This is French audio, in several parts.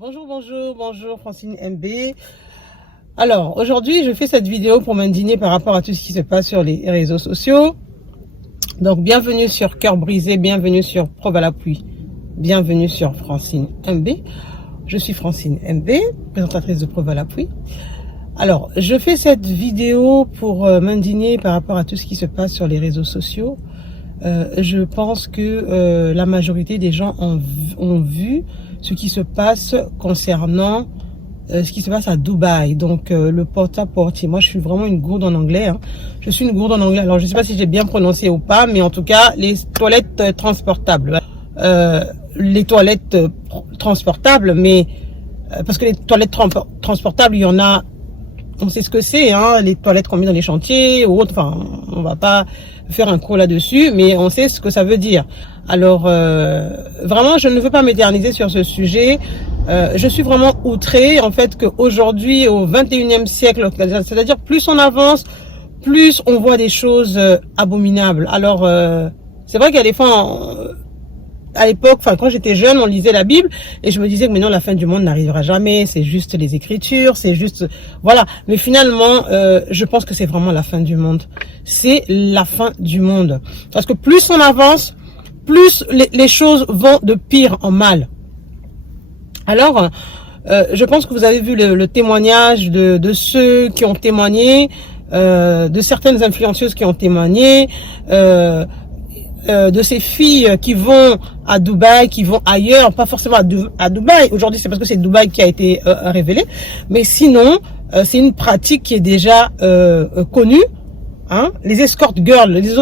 Bonjour Francine MB. Alors aujourd'hui je fais cette vidéo pour m'indigner par rapport à tout ce qui se passe sur les réseaux sociaux. Donc bienvenue sur Cœur Brisé, bienvenue sur Preuve à l'appui, bienvenue sur Francine MB. Je suis Francine MB, présentatrice de Preuve à l'appui. Alors je fais cette vidéo pour m'indigner par rapport à tout ce qui se passe sur les réseaux sociaux. Je pense que la majorité des gens ont vu ce qui se passe concernant ce qui se passe à Dubaï, donc le porte-à-porte. Moi, je suis vraiment une gourde en anglais. Hein. Je suis une gourde en anglais. Alors, je ne sais pas si j'ai bien prononcé ou pas, mais en tout cas, les toilettes transportables. Les toilettes transportables, mais parce que les toilettes transportables, il y en a. On sait ce que c'est, hein, les toilettes qu'on met dans les chantiers ou autres. Enfin, on va pas faire un cours là-dessus, mais on sait ce que ça veut dire. Alors, vraiment, je ne veux pas m'éterniser sur ce sujet. Je suis vraiment outrée, en fait, qu'aujourd'hui, au 21e siècle, c'est-à-dire plus on avance, plus on voit des choses abominables. Alors, c'est vrai qu'il y a des fois, à l'époque, enfin quand j'étais jeune, on lisait la Bible et je me disais que maintenant la fin du monde n'arrivera jamais, c'est juste les Écritures, c'est juste voilà. Mais finalement, je pense que c'est vraiment la fin du monde. C'est la fin du monde parce que plus on avance, plus les choses vont de pire en mal. Alors, je pense que vous avez vu le témoignage de ceux qui ont témoigné, de certaines influenceuses qui ont témoigné. De ces filles qui vont à Dubaï, qui vont ailleurs, pas forcément à Dubaï. Aujourd'hui, c'est parce que c'est Dubaï qui a été révélé. Mais sinon, c'est une pratique qui est déjà connue. Hein. Les escort girls, les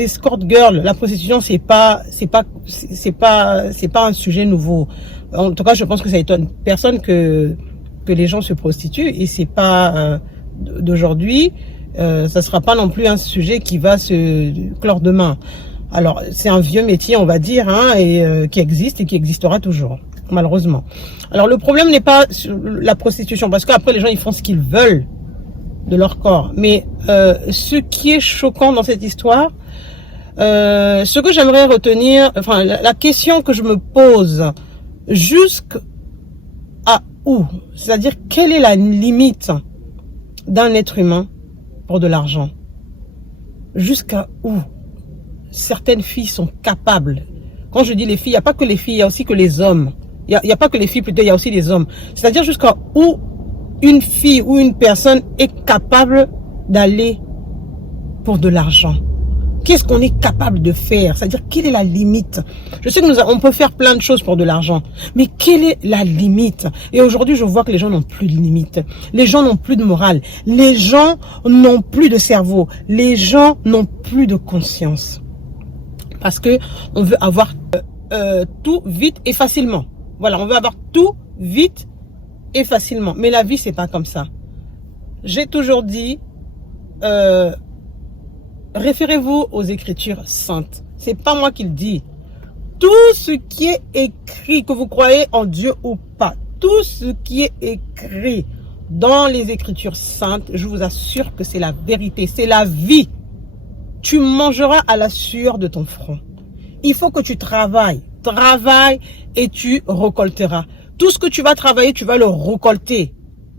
escort girls, la prostitution, c'est pas un sujet nouveau. En tout cas, je pense que ça étonne personne que les gens se prostituent et c'est pas d'aujourd'hui. Ça sera pas non plus un sujet qui va se clore demain. Alors, c'est un vieux métier, on va dire, hein, et qui existe et qui existera toujours, malheureusement. Alors, le problème n'est pas la prostitution, parce qu'après, les gens, ils font ce qu'ils veulent de leur corps. Mais ce qui est choquant dans cette histoire, ce que j'aimerais retenir, enfin, la question que je me pose, jusqu'à où? C'est-à-dire, quelle est la limite d'un être humain pour de l'argent? Jusqu'à où certaines filles sont capables. Quand je dis les filles, il n'y a pas que les filles, il y a aussi que les hommes. Il n'y a pas que les filles, plutôt, il y a aussi les hommes. C'est-à-dire jusqu'à où une fille ou une personne est capable d'aller pour de l'argent. Qu'est-ce qu'on est capable de faire? C'est-à-dire, quelle est la limite? Je sais que on peut faire plein de choses pour de l'argent, mais quelle est la limite? Et aujourd'hui, je vois que les gens n'ont plus de limite. Les gens n'ont plus de morale. Les gens n'ont plus de cerveau. Les gens n'ont plus de conscience. Parce que on veut avoir tout vite et facilement. Voilà, on veut avoir tout vite et facilement. Mais la vie, c'est pas comme ça. J'ai toujours dit, référez-vous aux Écritures saintes. C'est pas moi qui le dis. Tout ce qui est écrit, que vous croyez en Dieu ou pas, tout ce qui est écrit dans les Écritures saintes, je vous assure que c'est la vérité, c'est la vie. Tu mangeras à la sueur de ton front. Il faut que tu travailles et tu récolteras. Tout ce que tu vas travailler, tu vas le récolter.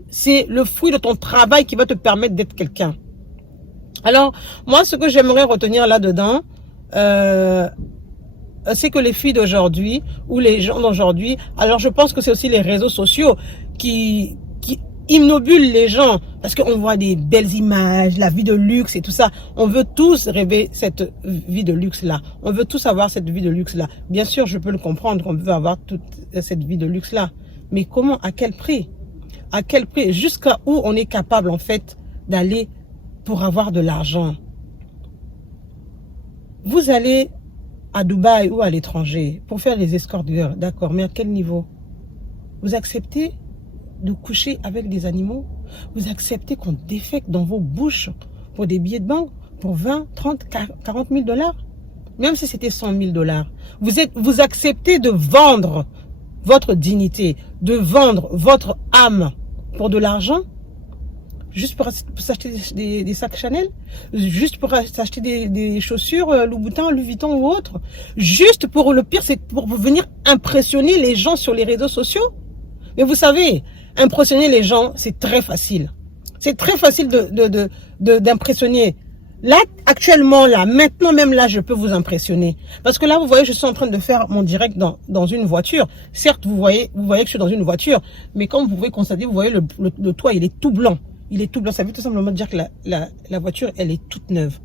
C'est le fruit de ton travail qui va te permettre d'être quelqu'un. Alors, moi, ce que j'aimerais retenir là-dedans, c'est que les filles d'aujourd'hui ou les gens d'aujourd'hui, alors je pense que c'est aussi les réseaux sociaux qui innobulent les gens parce qu'on voit des belles images, la vie de luxe et tout ça. On veut tous rêver cette vie de luxe-là. On veut tous avoir cette vie de luxe-là. Bien sûr, je peux le comprendre qu'on veut avoir toute cette vie de luxe-là. Mais comment? À quel prix? À quel prix? Jusqu'à où on est capable, en fait, d'aller pour avoir de l'argent? Vous allez à Dubaï ou à l'étranger pour faire les escort girls, d'accord, mais à quel niveau? Vous acceptez de coucher avec des animaux? Vous acceptez qu'on défecte dans vos bouches pour des billets de banque, pour 20, 30, 40 000 $? Même si c'était 100 000 $. Vous acceptez de vendre votre dignité, de vendre votre âme pour de l'argent? Juste pour s'acheter des sacs Chanel? Juste pour s'acheter des chaussures Louboutin, Louis Vuitton ou autre? Juste pour, le pire, c'est pour venir impressionner les gens sur les réseaux sociaux? Mais vous savez, impressionner les gens, c'est très facile. C'est très facile d'impressionner. Là, actuellement, là, maintenant même là, je peux vous impressionner. Parce que là, vous voyez, je suis en train de faire mon direct dans une voiture. Certes, vous voyez que je suis dans une voiture. Mais comme vous pouvez constater, vous voyez, le toit, il est tout blanc. Il est tout blanc. Ça veut tout simplement dire que la voiture, elle est toute neuve.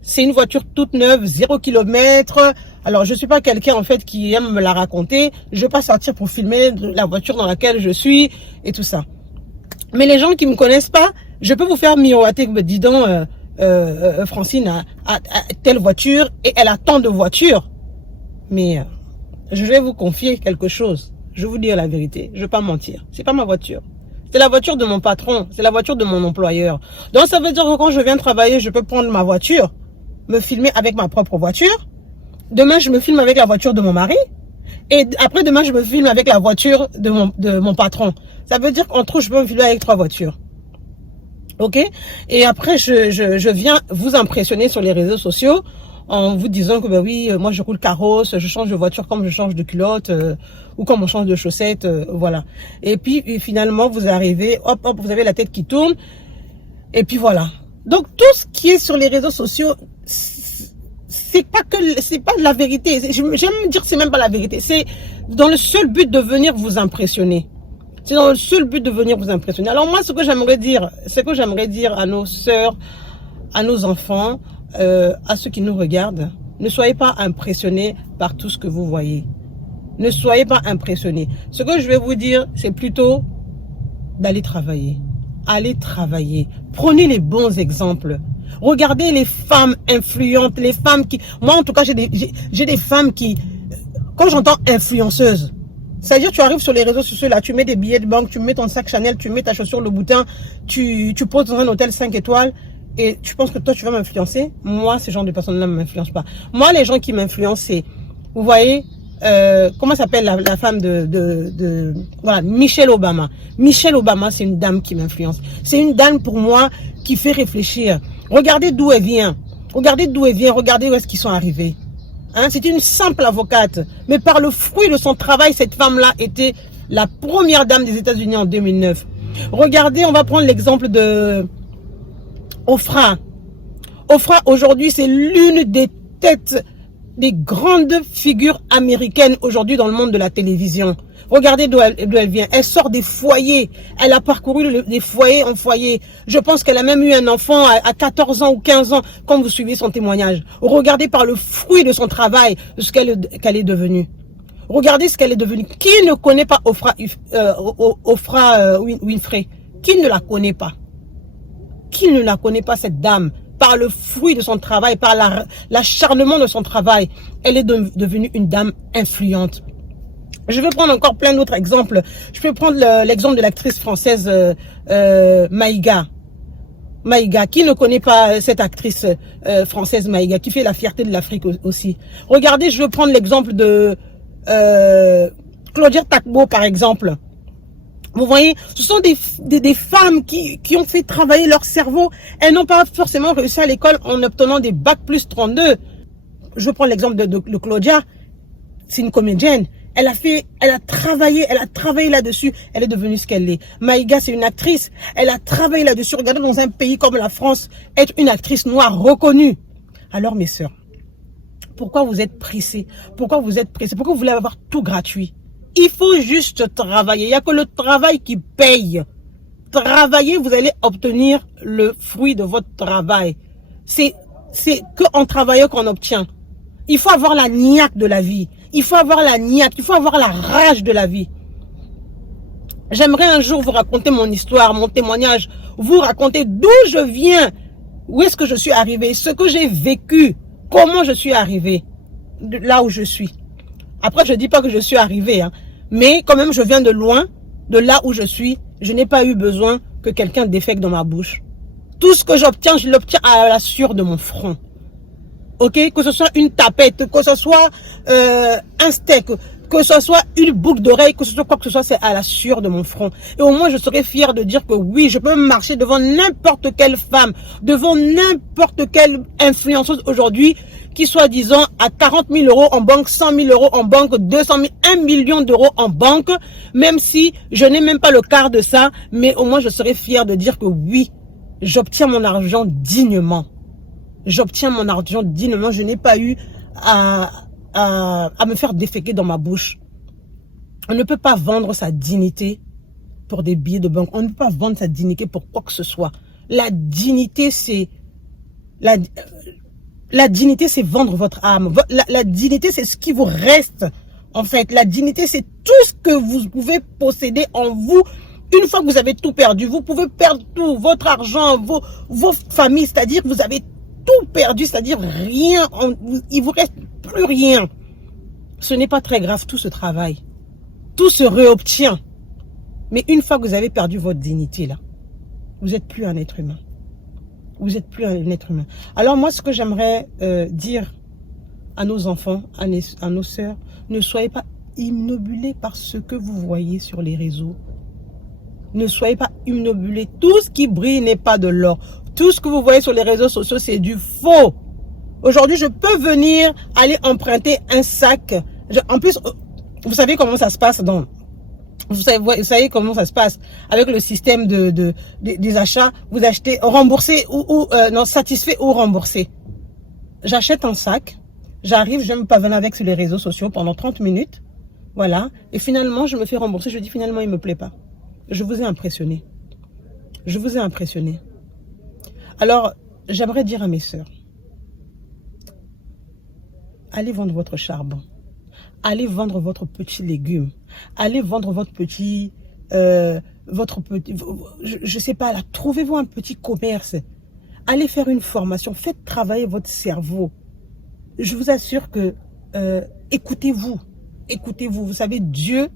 C'est une voiture toute neuve, 0 km. Alors, je suis pas quelqu'un, en fait, qui aime me la raconter. Je vais pas sortir pour filmer la voiture dans laquelle je suis et tout ça. Mais les gens qui me connaissent pas, je peux vous faire miroiter, dis donc, Francine a telle voiture et elle a tant de voitures. Mais je vais vous confier quelque chose. Je vais vous dire la vérité. Je vais pas mentir. C'est pas ma voiture. C'est la voiture de mon patron. C'est la voiture de mon employeur. Donc ça veut dire que quand je viens travailler, je peux prendre ma voiture, me filmer avec ma propre voiture. Demain, je me filme avec la voiture de mon mari. Et après, demain, je me filme avec la voiture de mon patron. Ça veut dire qu'entre eux, je peux me filmer avec 3 voitures. Ok? Et après, je viens vous impressionner sur les réseaux sociaux en vous disant que, ben oui, moi, je roule carrosse, je change de voiture comme je change de culotte, ou comme on change de chaussettes, voilà. Et puis, finalement, vous arrivez, hop, hop, vous avez la tête qui tourne. Et puis, voilà. Donc, tout ce qui est sur les réseaux sociaux, c'est pas de la vérité. J'aime dire que c'est même pas la vérité. C'est dans le seul but de venir vous impressionner. C'est dans le seul but de venir vous impressionner. Alors moi, ce que j'aimerais dire à nos sœurs, à nos enfants, à ceux qui nous regardent, ne soyez pas impressionnés par tout ce que vous voyez. Ne soyez pas impressionnés. Ce que je vais vous dire, c'est plutôt d'aller travailler. Allez travailler. Prenez les bons exemples. Regardez les femmes influentes, les femmes qui... Moi, en tout cas, j'ai des femmes qui... Quand j'entends influenceuse, c'est-à-dire tu arrives sur les réseaux sociaux, là, tu mets des billets de banque, tu mets ton sac Chanel, tu mets ta chaussure le boutin, tu poses dans un hôtel 5 étoiles et tu penses que toi, tu vas m'influencer. Moi, ces genres de personnes-là ne m'influencent pas. Moi, les gens qui m'influencent, c'est... Vous voyez... comment s'appelle la femme voilà, Michelle Obama. Michelle Obama, c'est une dame qui m'influence. C'est une dame pour moi qui fait réfléchir. Regardez d'où elle vient. Regardez d'où elle vient. Regardez où est-ce qu'ils sont arrivés. Hein, c'est une simple avocate. Mais par le fruit de son travail, cette femme-là était la première dame des États-Unis en 2009. Regardez, on va prendre l'exemple de Oprah. Oprah, aujourd'hui, c'est l'une des têtes des grandes figures américaines aujourd'hui dans le monde de la télévision. Regardez d'où elle vient. Elle sort des foyers. Elle a parcouru des foyers en foyers. Je pense qu'elle a même eu un enfant à 14 ans ou 15 ans quand vous suivez son témoignage. Regardez par le fruit de son travail ce qu'elle est devenue. Regardez ce qu'elle est devenue. Qui ne connaît pas Oprah Winfrey? Qui ne la connaît pas? Qui ne la connaît pas, cette dame? Par le fruit de son travail, par l'acharnement de son travail, elle est devenue une dame influente. Je vais prendre encore plein d'autres exemples. Je peux prendre l'exemple de l'actrice française Maïga. Maïga, qui ne connaît pas cette actrice française Maïga, qui fait la fierté de l'Afrique aussi. Regardez, je vais prendre l'exemple de Claudia Tagbo, par exemple. Vous voyez, ce sont des femmes qui ont fait travailler leur cerveau. Elles n'ont pas forcément réussi à l'école en obtenant des bac plus 32. Je prends l'exemple de Claudia. C'est une comédienne. Elle a travaillé là-dessus. Elle est devenue ce qu'elle est. Maïga, c'est une actrice. Elle a travaillé là-dessus. Regardez, dans un pays comme la France, être une actrice noire reconnue. Alors, mes sœurs, pourquoi vous êtes pressées? Pourquoi vous êtes pressées? Pourquoi vous voulez avoir tout gratuit? Il faut juste travailler. Il n'y a que le travail qui paye. Travaillez, vous allez obtenir le fruit de votre travail. C'est qu'en travaillant qu'on obtient. Il faut avoir la niaque de la vie. Il faut avoir la niaque. Il faut avoir la rage de la vie. J'aimerais un jour vous raconter mon histoire, mon témoignage. Vous raconter d'où je viens. Où est-ce que je suis arrivé. Ce que j'ai vécu. Comment je suis arrivé. De là où je suis. Après, je ne dis pas que je suis arrivé, hein, mais quand même, je viens de loin, de là où je suis. Je n'ai pas eu besoin que quelqu'un défèque dans ma bouche. Tout ce que j'obtiens, je l'obtiens à la sueur de mon front. Ok? Que ce soit une tapette, que ce soit un steak. Que ce soit une boucle d'oreille, que ce soit quoi que ce soit, c'est à la sueur de mon front. Et au moins, je serais fière de dire que oui, je peux marcher devant n'importe quelle femme, devant n'importe quelle influenceuse aujourd'hui, qui soit disant à 40 000 € en banque, 100 000 € en banque, 200 000, 1 million d'euros en banque, même si je n'ai même pas le quart de ça, mais au moins je serais fière de dire que oui, j'obtiens mon argent dignement. J'obtiens mon argent dignement, je n'ai pas eu à me faire déféquer dans ma bouche. On ne peut pas vendre sa dignité pour des billets de banque. On ne peut pas vendre sa dignité pour quoi que ce soit. La dignité, c'est... La dignité, c'est vendre votre âme. La dignité, c'est ce qui vous reste. En fait, la dignité, c'est tout ce que vous pouvez posséder en vous. Une fois que vous avez tout perdu, vous pouvez perdre tout, votre argent, vos familles, c'est-à-dire que vous avez tout perdu, c'est-à-dire rien, il vous reste plus rien. Ce n'est pas très grave, tout se travaille. Tout se réobtient. Mais une fois que vous avez perdu votre dignité, là, vous n'êtes plus un être humain. Vous n'êtes plus un être humain. Alors moi, ce que j'aimerais dire à nos enfants, à nos sœurs, ne soyez pas imnobulés par ce que vous voyez sur les réseaux. Ne soyez pas imnobulés. Tout ce qui brille n'est pas de l'or. Tout ce que vous voyez sur les réseaux sociaux, c'est du faux. Aujourd'hui, je peux venir aller emprunter un sac. En plus, vous savez comment ça se passe dans... Vous savez comment ça se passe avec le système des achats. Vous achetez remboursé non, satisfait ou remboursé. J'achète un sac. J'arrive, je me pavane avec sur les réseaux sociaux pendant 30 minutes. Voilà. Et finalement, je me fais rembourser. Je dis finalement, il ne me plaît pas. Je vous ai impressionné. Je vous ai impressionné. Alors, j'aimerais dire à mes sœurs, allez vendre votre charbon. Allez vendre votre petit légume. Allez vendre votre petit... je sais pas là, trouvez-vous un petit commerce. Allez faire une formation. Faites travailler votre cerveau. Je vous assure que... écoutez-vous. Écoutez-vous. Vous savez, Dieu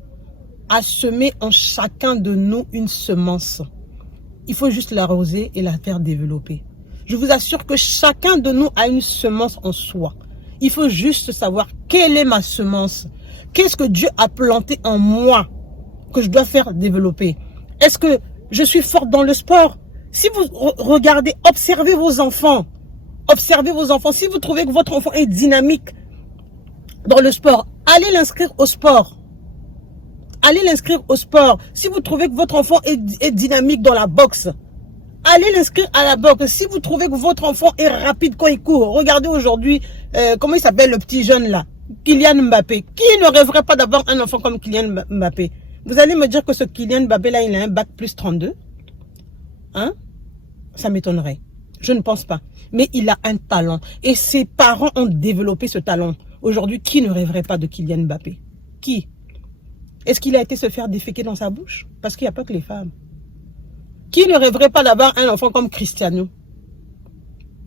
a semé en chacun de nous une semence. Il faut juste l'arroser et la faire développer. Je vous assure que chacun de nous a une semence en soi. Il faut juste savoir quelle est ma semence. Qu'est-ce que Dieu a planté en moi que je dois faire développer? Est-ce que je suis forte dans le sport? Si vous regardez, observez vos enfants. Observez vos enfants. Si vous trouvez que votre enfant est dynamique dans le sport, allez l'inscrire au sport. Allez l'inscrire au sport. Si vous trouvez que votre enfant est dynamique dans la boxe, allez l'inscrire à la boxe. Si vous trouvez que votre enfant est rapide quand il court, regardez aujourd'hui, comment il s'appelle le petit jeune là, Kylian Mbappé. Qui ne rêverait pas d'avoir un enfant comme Kylian Mbappé? Vous allez me dire que ce Kylian Mbappé là, il a un bac plus 32? Hein? Ça m'étonnerait. Je ne pense pas. Mais il a un talent. Et ses parents ont développé ce talent. Aujourd'hui, qui ne rêverait pas de Kylian Mbappé? Qui? Est-ce qu'il a été se faire déféquer dans sa bouche? Parce qu'il n'y a pas que les femmes. Qui ne rêverait pas d'avoir un enfant comme Cristiano?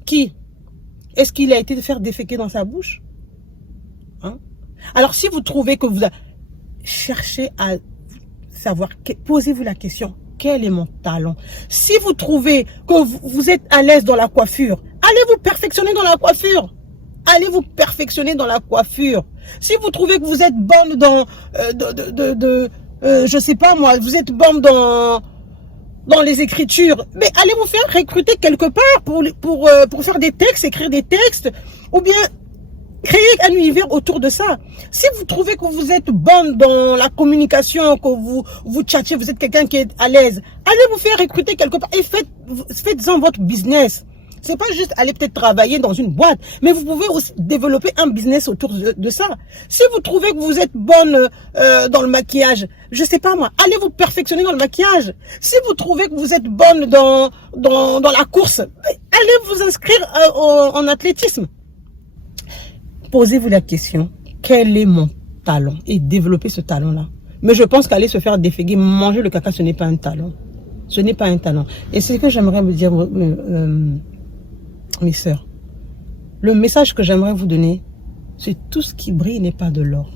Qui? Est-ce qu'il a été se faire déféquer dans sa bouche? Hein? Alors, si vous trouvez que vous cherchez à savoir, posez-vous la question, quel est mon talent? Si vous trouvez que vous êtes à l'aise dans la coiffure, allez vous perfectionner dans la coiffure. Allez vous perfectionner dans la coiffure. Si vous trouvez que vous êtes bonne dans, je sais pas moi, vous êtes bonne dans les écritures, mais allez vous faire recruter quelque part pour faire des textes, écrire des textes, ou bien créer un univers autour de ça. Si vous trouvez que vous êtes bonne dans la communication, que vous tchatchez, vous êtes quelqu'un qui est à l'aise, allez vous faire recruter quelque part et faites-en votre business. C'est pas juste aller peut-être travailler dans une boîte, mais vous pouvez aussi développer un business autour de ça. Si vous trouvez que vous êtes bonne dans le maquillage, je sais pas moi, allez vous perfectionner dans le maquillage. Si vous trouvez que vous êtes bonne dans la course, allez vous inscrire en athlétisme. Posez-vous la question, quel est mon talent? Et développez ce talent-là. Mais je pense qu'aller se faire déféguer, manger le caca, ce n'est pas un talent. Ce n'est pas un talent. Et c'est ce que j'aimerais vous dire... mes sœurs, le message que j'aimerais vous donner, c'est tout ce qui brille n'est pas de l'or.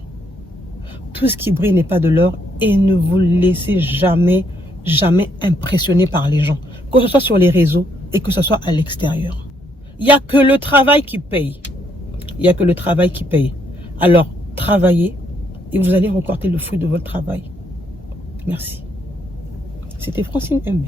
Tout ce qui brille n'est pas de l'or et ne vous laissez jamais, jamais impressionner par les gens. Que ce soit sur les réseaux et que ce soit à l'extérieur. Il n'y a que le travail qui paye. Il n'y a que le travail qui paye. Alors, travaillez, et vous allez récolter le fruit de votre travail. Merci. C'était Francine MB.